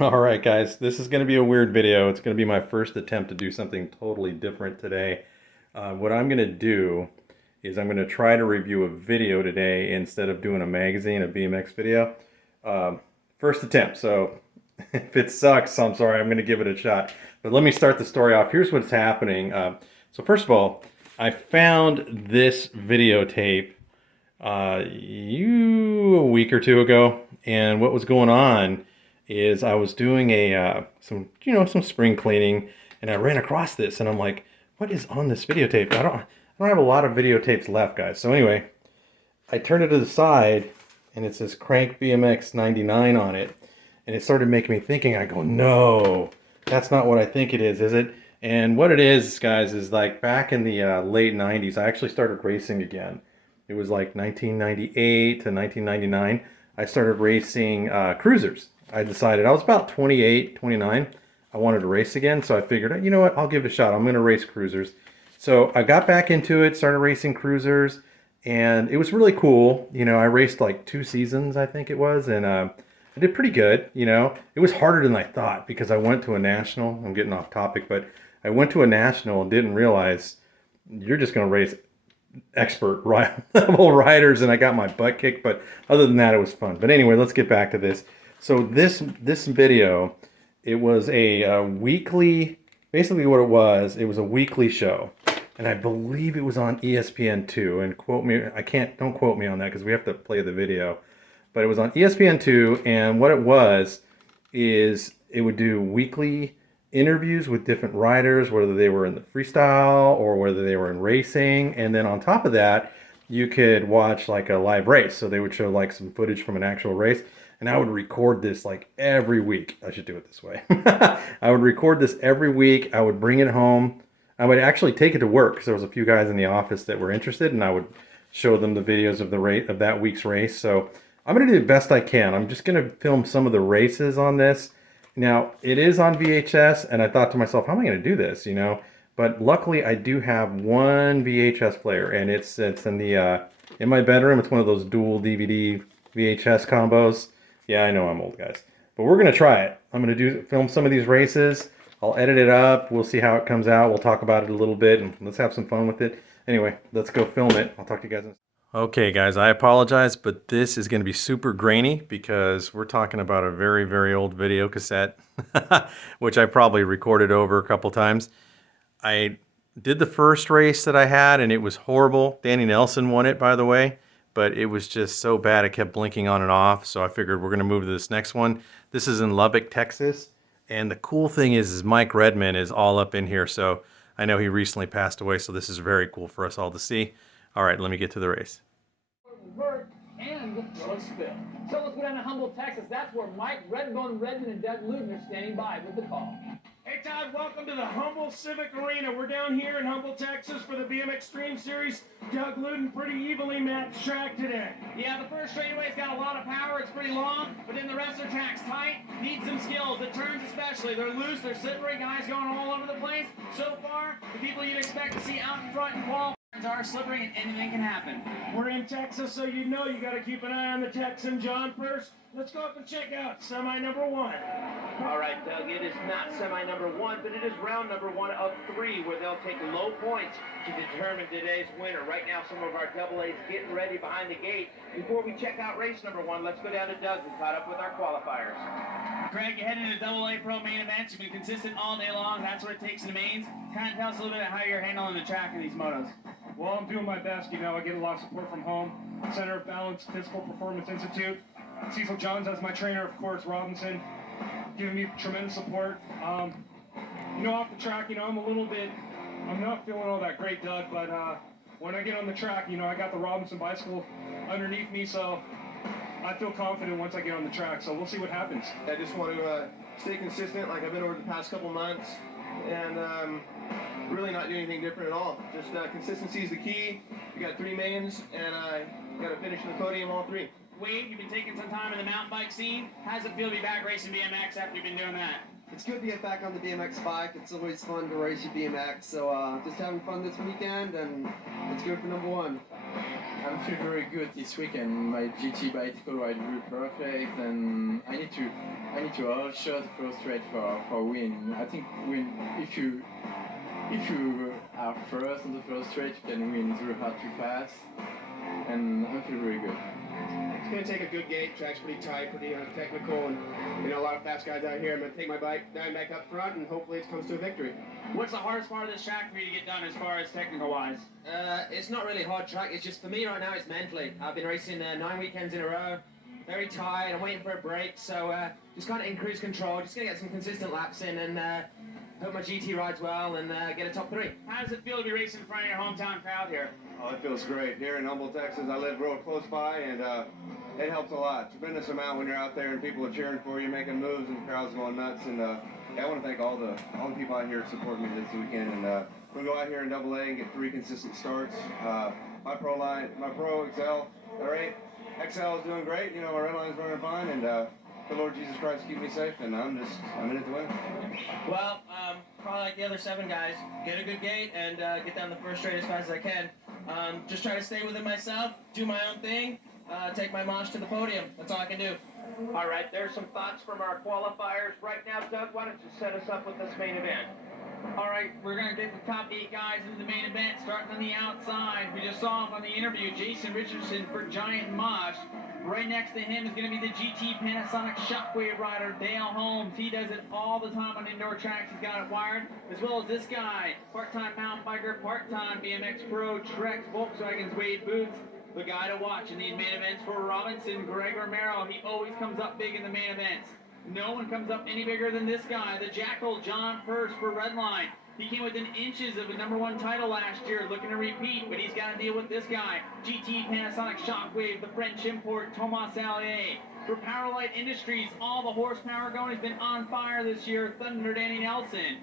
Alright guys, this is going to be a weird video. It's going to be my first attempt to do something totally different today. What I'm going to do is I'm going to try to review a video today instead of doing a magazine, a BMX video. First attempt, so if it sucks, I'm sorry, I'm going to give it a shot. But let me start the story off. Here's what's happening. So first of all, I found this videotape a week or two ago, and what was going on is I was doing some spring cleaning, and I ran across this, and I'm like, what is on this videotape? I don't have a lot of videotapes left, guys. So anyway, I turned it to the side, and it says Crank BMX 99 on it, and it started making me thinking. I go, no, that's not what I think it is it? And what it is, guys, is like back in the late 90s, I actually started racing again. It was like 1998 to 1999. I started racing cruisers. I decided I was about 28, 29. I wanted to race again, so I figured, you know what, I'll give it a shot. I'm going to race cruisers. So I got back into it, started racing cruisers, and it was really cool. You know, I raced like 2 seasons, I think it was, and I did pretty good. You know, it was harder than I thought because I went to a national. I'm getting off topic, but I went to a national and didn't realize you're just going to race expert level riders, and I got my butt kicked. But other than that, it was fun. But anyway, let's get back to this. So this video, it was a weekly. Basically, what it was a weekly show, and I believe it was on ESPN2. And quote me, don't quote me on that because we have to play the video. But it was on ESPN2, and what it was is it would do weekly interviews with different riders, whether they were in the freestyle or whether they were in racing. And then on top of that, you could watch like a live race. So they would show like some footage from an actual race. And I would record this like every week. I should do it this way. I would record this every week. I would bring it home. I would actually take it to work because there was a few guys in the office that were interested, and I would show them the videos of the rate of that week's race. So I'm going to do the best I can. I'm just going to film some of the races on this. Now, it is on VHS, and I thought to myself, how am I going to do this, you know? But luckily, I do have one VHS player, and it's in my bedroom. It's one of those dual DVD VHS combos. Yeah, I know I'm old, guys. But we're going to try it. I'm going to film some of these races. I'll edit it up. We'll see how it comes out. We'll talk about it a little bit, and let's have some fun with it. Anyway, let's go film it. I'll talk to you guys in a second. Okay, guys, I apologize, but this is going to be super grainy because we're talking about a very, very old video cassette, which I probably recorded over a couple times. I did the first race that I had, and it was horrible. Danny Nelson won it, by the way, but it was just so bad it kept blinking on and off, so I figured we're going to move to this next one. This is in Lubbock, Texas, and the cool thing is Mike Redman is all up in here, so I know he recently passed away, so this is very cool for us all to see. All right, let me get to the race. And will spill. So let's go down to Humboldt, Texas. That's where Mike Redbone Redmond and Doug Luden are standing by with the call. Hey Todd, welcome to the Humboldt Civic Arena. We're down here in Humboldt, Texas for the BMX Stream Series. Doug Luden pretty evenly matched track today. Yeah, the first straightaway's got a lot of power. It's pretty long, but then the rest of the track's tight. Needs some skills. The turns especially. They're loose. They're slippery. Guys going all over the place. So far, the people you'd expect to see out in front and qualify are slippery, and anything can happen. We're in Texas, so you know you got to keep an eye on the Texan John first. Let's go up and check out semi number one. All right, Doug, it is not semi number one, but it is round number one of three, where they'll take low points to determine today's winner. Right now, some of our double A's getting ready behind the gate. Before we check out race number one, let's go down to Doug, who caught up with our qualifiers. Greg, you head into double A pro main events. You've been consistent all day long. That's what it takes in the mains. Kind of tell us a little bit how you're handling the track in these motos. Well, I'm doing my best. You know, I get a lot of support from home. Center of Balance Physical Performance Institute. Cecil Johns as my trainer, of course, Robinson, giving me tremendous support. You know, off the track, you know, I'm not feeling all that great, Doug, but when I get on the track, you know, I got the Robinson bicycle underneath me, so I feel confident once I get on the track, so we'll see what happens. I just want to stay consistent like I've been over the past couple months, and really not do anything different at all. Just consistency is the key. We got 3 mains, and I got to finish in the podium all 3. Wade, you've been taking some time in the mountain bike scene. How's it feel to be back racing BMX after you've been doing that? It's good to get back on the BMX bike. It's always fun to race your BMX. So just having fun this weekend, and let's go for number one. I feel very good this weekend. My GT bicycle ride really perfect, and I need to all shot the first straight for win. I think if you are first on the first straight, you can win too hard too fast, and I feel very good. It's going to take a good gate. Track's pretty tight, pretty technical, and a lot of fast guys out here. I'm going to take my bike down back up front, and hopefully it comes to a victory. What's the hardest part of this track for you to get done as far as technical wise? It's not really a hard track. It's just for me right now. It's mentally. I've been racing 9 weekends in a row. Very tired. I'm waiting for a break, so just kind of in cruise control. Just gonna get some consistent laps in and hope my GT rides well and get a top 3. How does it feel to be racing in front of your hometown crowd here? Oh, it feels great. Here in Humble, Texas, I live real close by, and it helps a lot. Tremendous amount when you're out there and people are cheering for you, making moves, and the crowd's going nuts. And I want to thank all the people out here supporting me this weekend. And we're gonna go out here in AA and get 3 consistent starts. My Pro XL, R8 XL is doing great. You know, my red line's running fine, and the Lord Jesus Christ keep me safe. And I'm in it to win. Well, probably like the other 7 guys, get a good gate and get down the first straight as fast as I can. Just try to stay within myself, do my own thing, take my mosh to the podium. That's all I can do. All right, there's some thoughts from our qualifiers. Right now, Doug, why don't you set us up with this main event? All right, we're going to get the top 8 guys into the main event, starting on the outside. We just saw him on the interview, Jason Richardson for Giant Mosh. Right next to him is going to be the GT Panasonic Shockwave rider, Dale Holmes. He does it all the time on indoor tracks. He's got it wired, as well as this guy, part-time mountain biker, part-time BMX pro, Trex, Volkswagen's Wade Boots. The guy to watch in these main events for Robinson, Greg Romero. He always comes up big in the main events. No one comes up any bigger than this guy, the Jackal, John Purse for Redline. He came within inches of a #1 title last year, looking to repeat, but he's got to deal with this guy, GT Panasonic Shockwave, the French import, Thomas Allier. For Powerlight Industries, all the horsepower going has been on fire this year, Thunder Danny Nelson.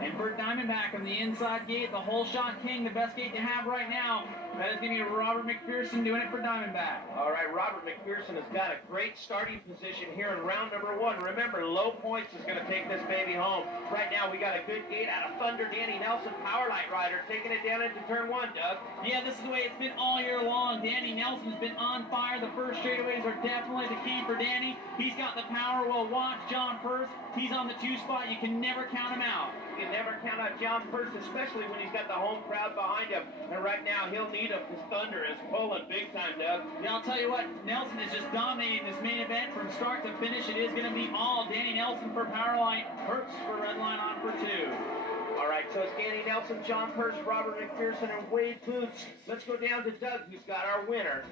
And for Diamondback on the inside gate, the whole shot king, the best gate to have right now, that is going to be Robert McPherson doing it for Diamondback. All right, Robert McPherson has got a great starting position here in round #1. Remember, low points is going to take this baby home. Right now, we got a good gate out of Thunder Danny Nelson, Powerlight rider, taking it down into turn 1, Doug. Yeah, this is the way it's been all year long. Danny Nelson's been on fire. The first straightaways are definitely the key for Danny. He's got the power. Well, watch John Purse. He's on the 2 spot. You can never count him out. You can never count out John Purse, especially when he's got the home crowd behind him. And right now, he'll need him because Thunder is pulling big time, Doug. Yeah, I'll tell you what, Nelson is just dominating this main event from start to finish. It is going to be all Danny Nelson for Powerlight, Purse for Redline on for 2. All right, so it's Danny Nelson, John Purse, Robert McPherson, and Wade Boots. Let's go down to Doug, who's got our winner.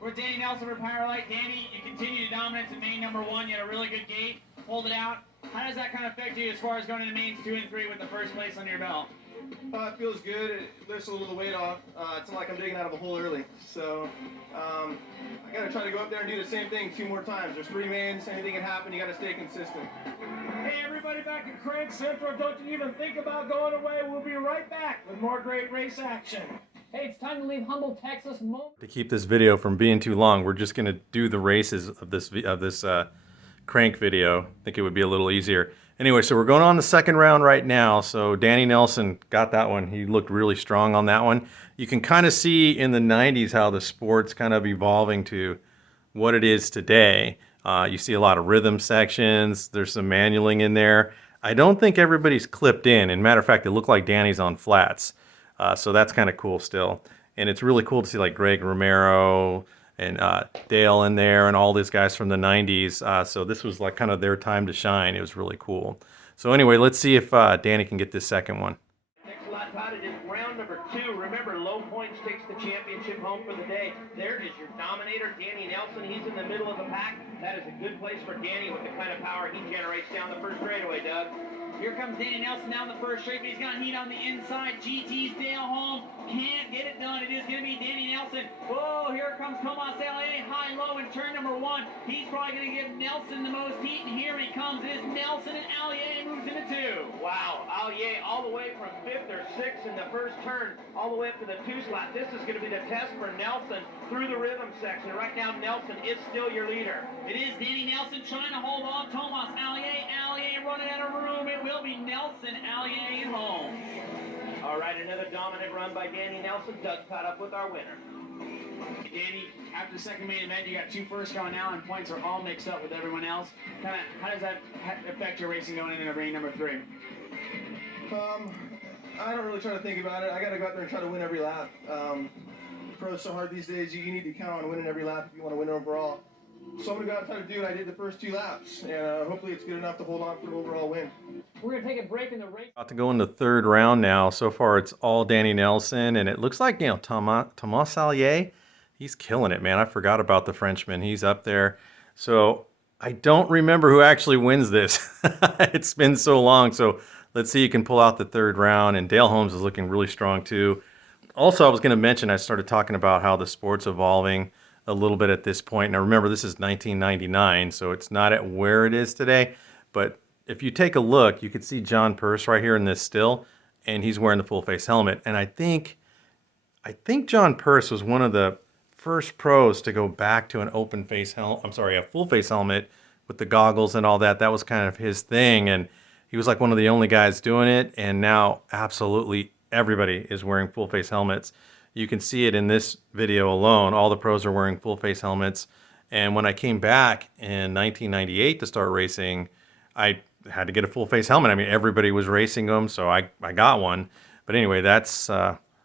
For Danny Nelson for Powerlight, Danny, you continue to dominate in main #1. You had a really good gate. Hold it out. How does that kind of affect you as far as going into mains 2 and 3 with the first place under your belt? It feels good. It lifts a little of the weight off. It's not like I'm digging out of a hole early. So I got to try to go up there and do the same thing 2 more times. There's 3 mains. Anything can happen. You got to stay consistent. Hey, everybody back at Crank Central. Don't you even think about going away. We'll be right back with more great race action. Hey, it's time to leave Humble, Texas. To keep this video from being too long, we're just going to do the races of this crank video. I think it would be a little easier. Anyway, so we're going on the second round right now. So Danny Nelson got that one. He looked really strong on that one. You can kind of see in the 90s how the sport's kind of evolving to what it is today. You see a lot of rhythm sections. There's some manualing in there. I don't think everybody's clipped in. And matter of fact, it looked like Danny's on flats. So that's kind of cool still. And it's really cool to see like Greg Romero and Dale in there and all these guys from the 90s. So this was like kind of their time to shine. It was really cool. So anyway, let's see if Danny can get this second one. Next lot potted is round #2. Remember, low points takes the championship home for the day. There is your dominator, Danny Nelson. He's in the middle of the pack. That is a good place for Danny with the kind of power he generates down the first straightaway, Doug. Here comes Danny Nelson down the first straight, but he's got heat on the inside. GT's Dale Holmes can't get it done. It is going to be Danny Nelson. Whoa, here comes Thomas Allier, high-low in turn #1. He's probably going to give Nelson the most heat, and here he comes. It is Nelson, and Allier moves into 2. Wow, Allier all the way from 5th or 6th in the first turn, all the way up to the 2 slot. This is going to be the test for Nelson through the rhythm section. Right now, Nelson is still your leader. It is Danny Nelson trying to hold off Thomas Allier. Allier running out of room. It will be Nelson, Allier, and Holmes. All right, another dominant run by Danny Nelson. Doug caught up with our winner. Danny, after the second main event, you got 2 firsts going now, and points are all mixed up with everyone else. Kind of, how does that affect your racing going into ring number 3? I don't really try to think about it. I got to go out there and try to win every lap. Pro's so hard these days. You need to count on winning every lap if you want to win overall. So I'm going to go out and try to do what I did the first 2 laps, and hopefully it's good enough to hold on for an overall win. We're going to take a break in the race. About to go in the 3rd round now. So far it's all Danny Nelson, and it looks like, you know, Thomas Allier, he's killing it, man. I forgot about the Frenchman. He's up there. So I don't remember who actually wins this. It's been so long. So let's see, you can pull out the 3rd round, and Dale Holmes is looking really strong too. Also, I was going to mention, I started talking about how the sport's evolving a little bit at this point. Now remember, this is 1999, so it's not at where it is today. But if you take a look, you can see John Purse right here in this still, and he's wearing the full face helmet. And I think John Purse was one of the first pros to go back to an open face helmet. I'm sorry, a full face helmet with the goggles and all that. That was kind of his thing, and he was like one of the only guys doing it. And now absolutely everybody is wearing full face helmets. You can see it in this video alone. All the pros are wearing full face helmets. And when I came back in 1998 to start racing, I had to get a full face helmet. I mean, everybody was racing them, so I got one. But anyway, that's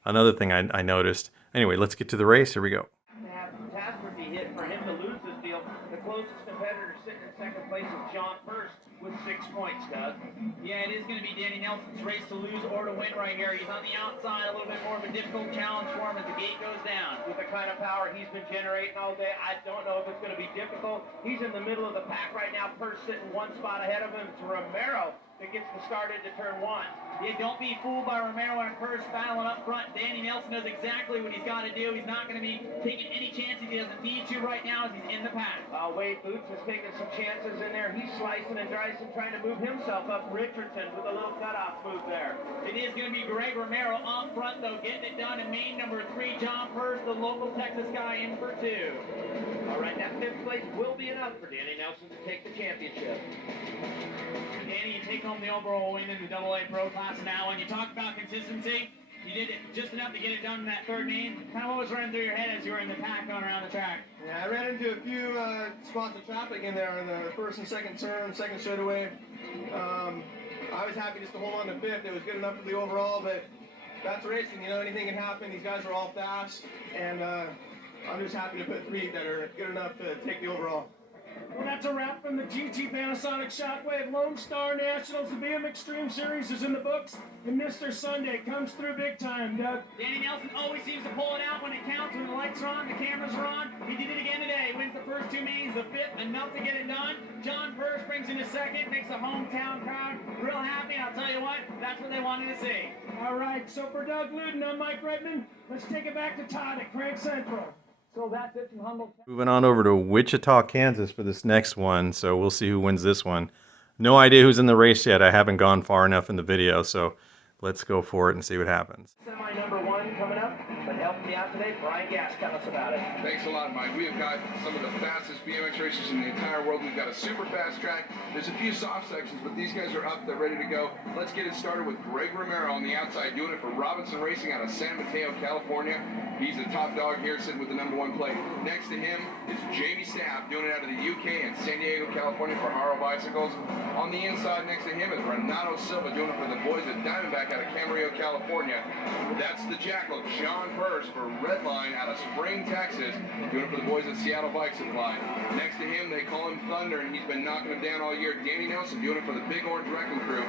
another thing I noticed. Anyway, let's get to the race. Here we go. To have catastrophe hit for him to lose this deal. The closest competitor sitting in second place is John Purse with 6 points, Doug. Yeah, it is going to be Danny Nelson's race to lose or to win right here. He's on the outside, a little bit more of a difficult challenge for him as the gate goes down. With the kind of power he's been generating all day, I don't know if it's going to be difficult. He's in the middle of the pack right now. Purse sitting 1 spot ahead of him. It's Romero that gets the start into turn 1. Yeah, don't be fooled by Romero and Purse battling up front. Danny Nelson knows exactly what he's got to do. He's not going to be taking any chances he doesn't need to right now as he's in the pack. Wade Boots is taking some chances in there. He's slicing and dicing, trying to move himself up. Richardson with a little cutoff move there. It is going to be Greg Romero up front, though, getting it done in main number 3. John Purse, the local Texas guy, in for 2. All right, that 5th place will be enough for Danny Nelson to take the championship. Danny, you take home the overall win in the AA Pro class now. When you talk about consistency, you did it just enough to get it done in that 3rd main. Kind of what was running through your head as you were in the pack going around the track? Yeah, I ran into a few spots of traffic in there in the 1st and 2nd turn, 2nd straightaway. I was happy just to hold on to 5th. It was good enough for the overall, but that's racing. You know, anything can happen. These guys are all fast, and I'm just happy to put 3 that are good enough to take the overall. Well, that's a wrap from the GT Panasonic Shockwave Lone Star Nationals. The BMX Extreme Series is in the books, and Mr. Sunday comes through big time, Doug. Danny Nelson always seems to pull it out when it counts, when the lights are on, the cameras are on. He did it again today. Wins the first 2 mains, the 5th, enough to get it done. John Purse brings in a 2nd, makes the hometown crowd real happy. I'll tell you what, that's what they wanted to see. All right, so for Doug Luden, I'm Mike Redmond. Let's take it back to Todd at Craig Central. So that's it from Humboldt. Moving on over to Wichita, Kansas for this next one. So we'll see who wins this one. No idea who's in the race yet. I haven't gone far enough in the video, so let's go for it and see what happens. Semi number 1 coming up, but helping me out today, Brian Gass, tell us about it. Thanks a lot, Mike. We have got some of the fastest BMX racers in the entire world. We've got a super fast track. There's a few soft sections, but these guys are up. They're ready to go. Let's get it started with Greg Romero on the outside, doing it for Robinson Racing out of San Mateo, California. He's the top dog here, sitting with the number 1 plate. Next to him is Jamie Stapp, doing it out of the UK and San Diego, California for Haro Bicycles. On the inside next to him is Renato Silva, doing it for the boys at Diamondback out of Camarillo, California. That's the Jackal, John Purse for Redline out of Spring, Texas, doing it for the boys at Seattle Bike Supply. Next to him, they call him Thunder, and he's been knocking them down all year. Danny Nelson doing it for the Big Orange Wrecking Crew.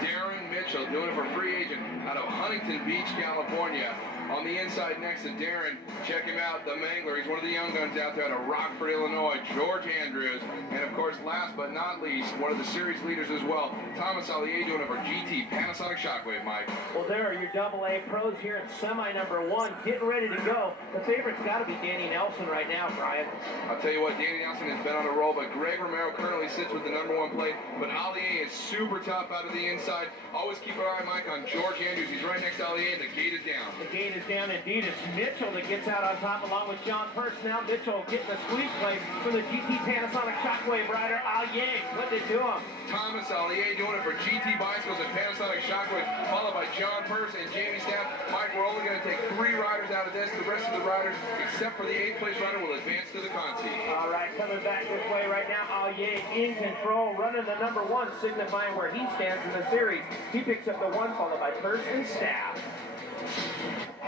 Darren Mitchell doing it for Free Agent out of Huntington Beach, California. On the inside next to Darren, check him out, the Mangler. He's one of the young guns out there out of Rockford, Illinois, George Andrews. And of course, last but not least, one of the series leaders as well, Thomas Allier doing it for GT Panasonic Shockwave, Mike. Well, there are your AA pros here at semi number 1, getting ready to go. The favorite's got to be Danny Nelson right now, Brian. I'll tell you what, Danny Nelson has been on a roll, but Greg Romero currently sits with the number 1 plate. But Allier is super tough out of the inside. Always keep an eye, Mike, on George Andrews. He's right next to Allier, and the gate is down. The gate is down indeed. It's Mitchell that gets out on top along with John Purse. Now Mitchell getting the squeeze play from the GT Panasonic Shockwave rider Allier. What did they do him? Thomas Allier doing it for GT Bicycles and Panasonic Shockwave, followed by John Purse and Jamie Stapp. Mike, we're only going to take 3 riders riders out of this. The rest of the riders, except for the 8th place rider, will advance to the conti. All right, coming back this way right now, Allier in control, running the number 1, signifying where he stands in the series. He picks up the 1, followed by Purse and Staff.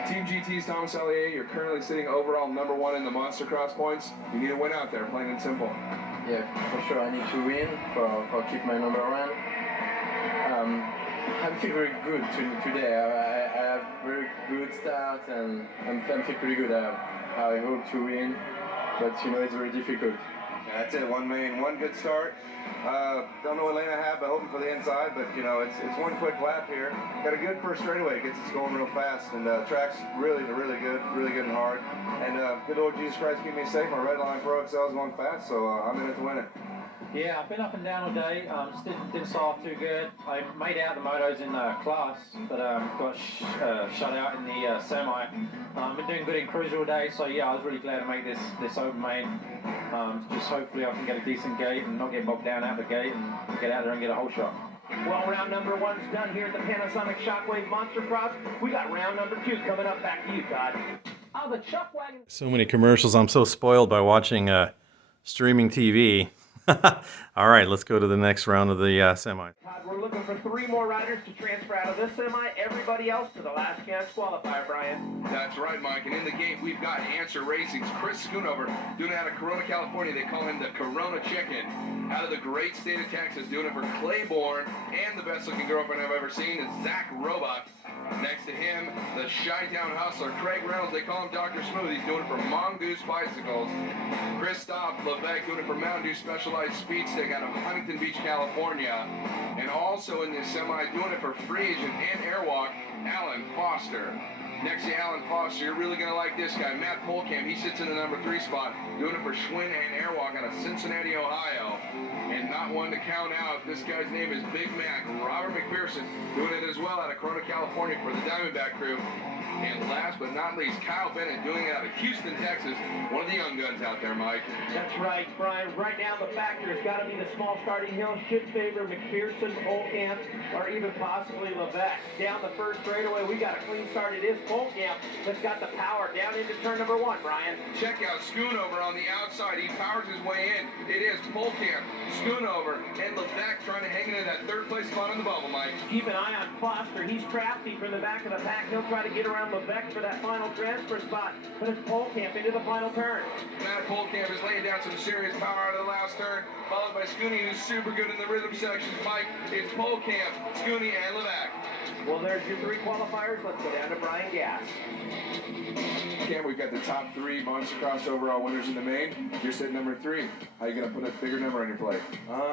Team GT's Thomas Allier, you're currently sitting overall number 1 in the Monster Cross points. You need to win out there, plain and simple. Yeah, for sure. I need to win for keep my number 1. I feel very good today. I have very good start and I feel pretty good. I hope to win, but you know it's very difficult. Yeah, that's it. 1 main, 1 good start. Don't know what lane I have, but hoping for the inside. But you know, it's 1 quick lap here. Got a good first straightaway. Gets us going real fast, and track's really good and hard. And good Lord Jesus Christ, keep me safe. My red line Pro XL is going fast, so I'm in it to win it. Yeah, I've been up and down all day. Just didn't start off too good. I made out the motos in class, but got shut out in the semi. Been doing good in cruiser all day, so yeah, I was really glad to make this open main. Just hopefully I can get a decent gate and not get bogged down out the gate and get out there and get a whole shot. Well, round number 1's done here at the Panasonic Shockwave Monster Cross. We got round number 2 coming up. Back to you, Todd. Oh, the chuck wagon. So many commercials. I'm so spoiled by watching streaming TV. All right, let's go to the next round of the semi. Todd, we're looking for 3 more riders to transfer out of this semi. Everybody else to the last chance qualifier, Brian. That's right, Mike. And in the gate, we've got Answer Racing's Chris Schoonover doing it out of Corona, California. They call him the Corona Chicken. Out of the great state of Texas, doing it for Claiborne. And the best-looking girlfriend I've ever seen is Zach Roebuck. Next to him, the Chi-Town hustler, Craig Reynolds. They call him Dr. Smooth. He's doing it for Mongoose Bicycles. Christophe Levesque doing it for Mountain Dew Specialized Speed Stick out of Huntington Beach, California. And also in this semi, doing it for Free Agent and Airwalk, Alan Foster. Next to Alan Foster, you're really going to like this guy, Matt Polkamp. He sits in the number 3 spot, doing it for Schwinn and Airwalk out of Cincinnati, Ohio. And not one to count out, this guy's name is Big Mac, Robert McPherson, doing it as well out of Corona, California for the Diamondback crew. And last but not least, Kyle Bennett doing it out of Houston, Texas, one of the young guns out there, Mike. That's right, Brian. Right now, the factor has got to be the small starting hill. Should favor McPherson, Polkamp, or even possibly Levesque. Down the first straightaway, we got a clean start. It is Polkamp that's got the power down into turn number 1, Brian. Check out Schoonover on the outside. He powers his way in. It is Polkamp, Schoonover, and Levesque trying to hang into that 3rd place spot on the bubble, Mike. Keep an eye on Foster. He's crafty from the back of the pack. He'll try to get around Levesque for that final transfer spot. But it's Polkamp into the final turn. Matt Polkamp is laying down some serious power out of the last turn, followed by Scooney, who's super good in the rhythm sections. Mike, it's Polkamp, Scooney, and Levesque. Well, there's your 3 qualifiers. Let's go down to Brian Gass. Cam, we've got the top 3 Monster Cross overall winners in the main. You're sitting number 3. How are you going to put a bigger number on your plate?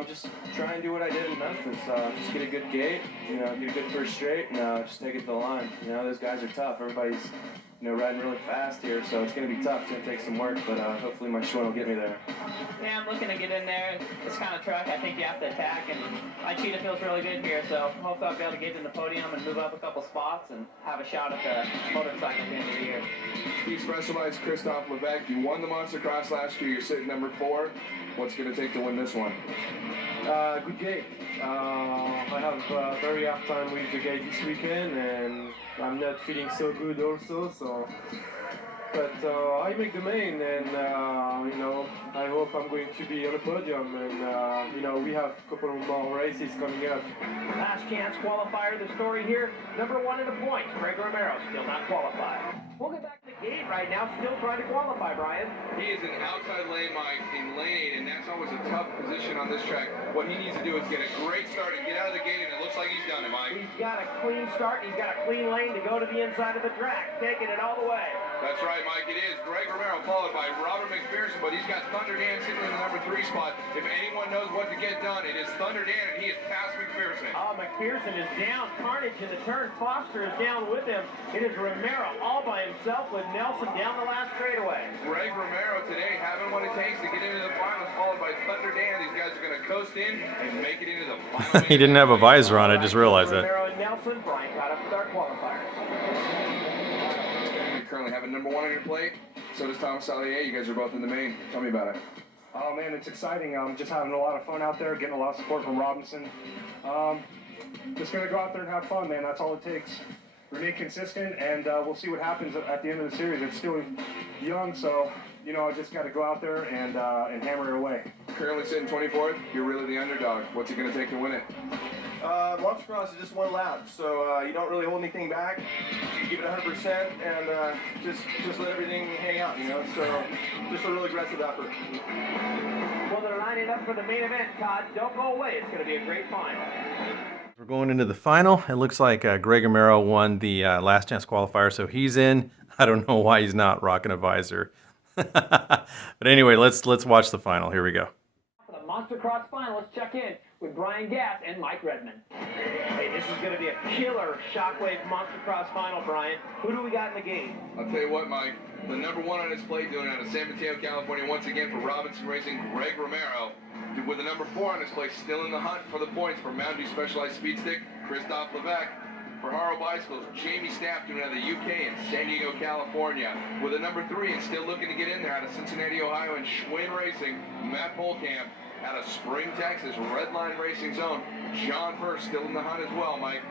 Just try and do what I did in Memphis. Just get a good gate, get a good first straight, and just take it to the line. Those guys are tough. Everybody's, riding really fast here, so it's going to be tough. It's going to take some work, but hopefully my Schwinn will get me there. Yeah, I'm looking to get in there. This kind of track, I think you have to attack, and Wichita feels really good here, so hopefully I'll be able to get in the podium and move up a couple spots and have a shot at the motorcycle at the end of the year. Team Specialized Christophe Levesque, you won the Monster Cross last year. You're sitting number 4. What's going to take to win this one? Good gate. I have a very hard time with the gate this weekend, and I'm not feeling so good also, but I make the main, and I hope I'm going to be on the podium, and we have a couple more races coming up. Last chance qualifier, the story here. Number 1 in the points, Greg Romero, still not qualified. We'll get back to the gate right now, still trying to qualify, Brian. He is an outside lane, Mike, in lane 8, and that's always a tough position on this track. What he needs to do is get a great start and get out of the gate, and it looks like he's done it, Mike. He's got a clean start, he's got a clean lane to go to the inside of the track, taking it all the way. That's right, Mike. It is Greg Romero, followed by Robert McPherson, but he's got Thunder Dan sitting in the number 3 spot. If anyone knows what to get done, it is Thunder Dan, and he is past McPherson. Oh, McPherson is down. Carnage in the turn. Foster is down with him. It is Romero all by himself with Nelson down the last straightaway. Greg Romero today having what it takes to get into the finals, followed by Thunder Dan. These guys are going to coast in and make it into the final. He didn't have a visor on. I just realized that. Romero and Nelson. Brian caught up with our qualifiers. Currently having number 1 on your plate. So does Thomas Allier. You guys are both in the main. Tell me about it. Oh man, it's exciting. Just having a lot of fun out there, getting a lot of support from Robinson. Just gonna go out there and have fun, man. That's all it takes. remain consistent, and we'll see what happens at the end of the series. It's still young, so you know I just got to go out there and hammer it away. Currently sitting 24th. You're really the underdog. What's it going to take to win it? Monster Cross is just one lap, so you don't really hold anything back. You give it 100% and just let everything hang out, you know. So just a real aggressive effort. Well, they're lining up for the main event, Todd. Don't go away. It's going to be a great final. We're going into the final. It looks like Greg Romero won the last chance qualifier, so he's in. I don't know why he's not rocking a visor. But anyway, let's watch the final. Here we go. For the Monster Cross final, let's check in with Brian Gass and Mike Redmond. Hey, this is going to be a killer Shockwave Monster Cross final, Brian. Who do we got in the game? I'll tell you what, Mike. The number one on his plate doing it out of San Mateo, California, once again for Robinson Racing, Greg Romero. With the number 4 on his plate, still in the hunt for the points for Mountain Dew Specialized Speed Stick, Christophe Levesque. For Haro Bicycles, Jamie Stapp doing it out of the UK and San Diego, California. With the number 3 and still looking to get in there out of Cincinnati, Ohio and Schwinn Racing, Matt Polkamp. Out of Spring, Texas, Redline Racing Zone, John Hurst still in the hunt as well, Mike.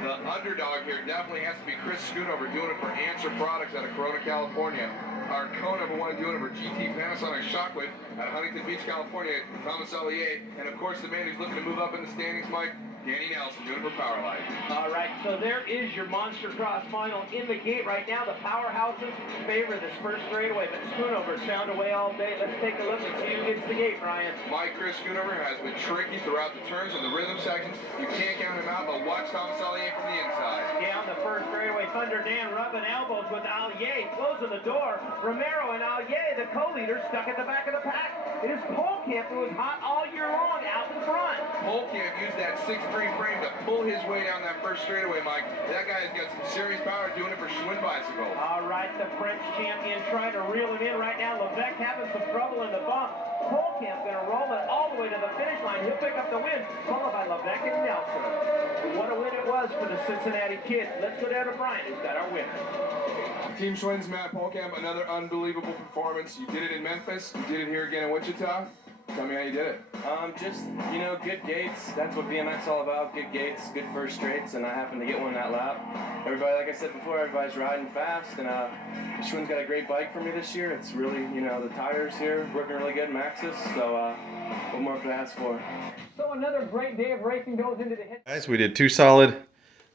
The underdog here definitely has to be Chris Schoonover doing it for Answer Products out of Corona, California. Our co-number 1 doing it for GT Panasonic Shockwave out of Huntington Beach, California, Thomas Allier. And of course the man who's looking to move up in the standings, Mike, Danny Nelson doing it for Powerlight. All right, so there is your Monster Cross final in the gate right now. The powerhouses favor this first straightaway, but Schoonover's found a way all day. Let's take a look and see who gets the gate, Brian. Mike Chris Schoonover has been tricky throughout the turns and the rhythm sections. You can't count him out, but watch Thomas Allier from the inside. Down the first straightaway, Thunder Dan rubbing elbows with Allier, closing the door. Romero and Allier, the co-leaders, stuck at the back of the pack. It is Polkamp who was hot all year long out in front. Polkamp used that 6'3" frame to pull his way down that first straightaway, Mike. That guy has got some serious power doing it for Schwinn Bicycle. All right, the French champion trying to reel him in right now. Levesque having some trouble in the bump. Polkamp going to roll it all the way to the finish line. He'll pick up the win, followed by Levesque and Nelson. What a win it was for the Cincinnati kids. Let's go down to Brian, who's got our winner. Team Schwinn's Matt Polkamp, another unbelievable performance. You did it in Memphis. You did it here again in Wichita. Tell me how you did it. Just, you know, good gates. That's what BMX is all about. Good gates, good first straights, and I happened to get one that lap. Everybody, like I said before, everybody's riding fast, and Schwinn's got a great bike for me this year. It's really, you know, the tires here working really good, Maxxis, so what more could I ask for? So another great day of racing goes into the hit. Guys, we did 2 solid,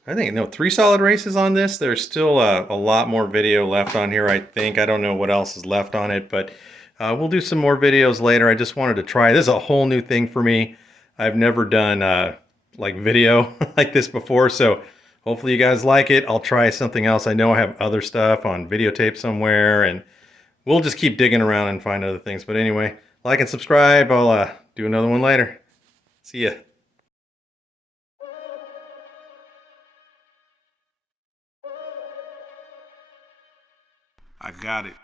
I think, no, 3 solid races on this. There's still a lot more video left on here, I think. I don't know what else is left on it, but we'll do some more videos later. I just wanted to try. This is a whole new thing for me. I've never done like video like this before, so hopefully you guys like it. I'll try something else. I know I have other stuff on videotape somewhere, and we'll just keep digging around and find other things. But anyway, like and subscribe. I'll do another one later. See ya. I got it.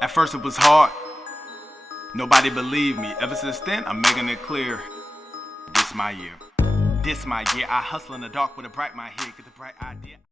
At first it was hard. Nobody believed me. Ever since then, I'm making it clear. This my year. This my year. I hustle in the dark with a bright my head. Get the bright idea.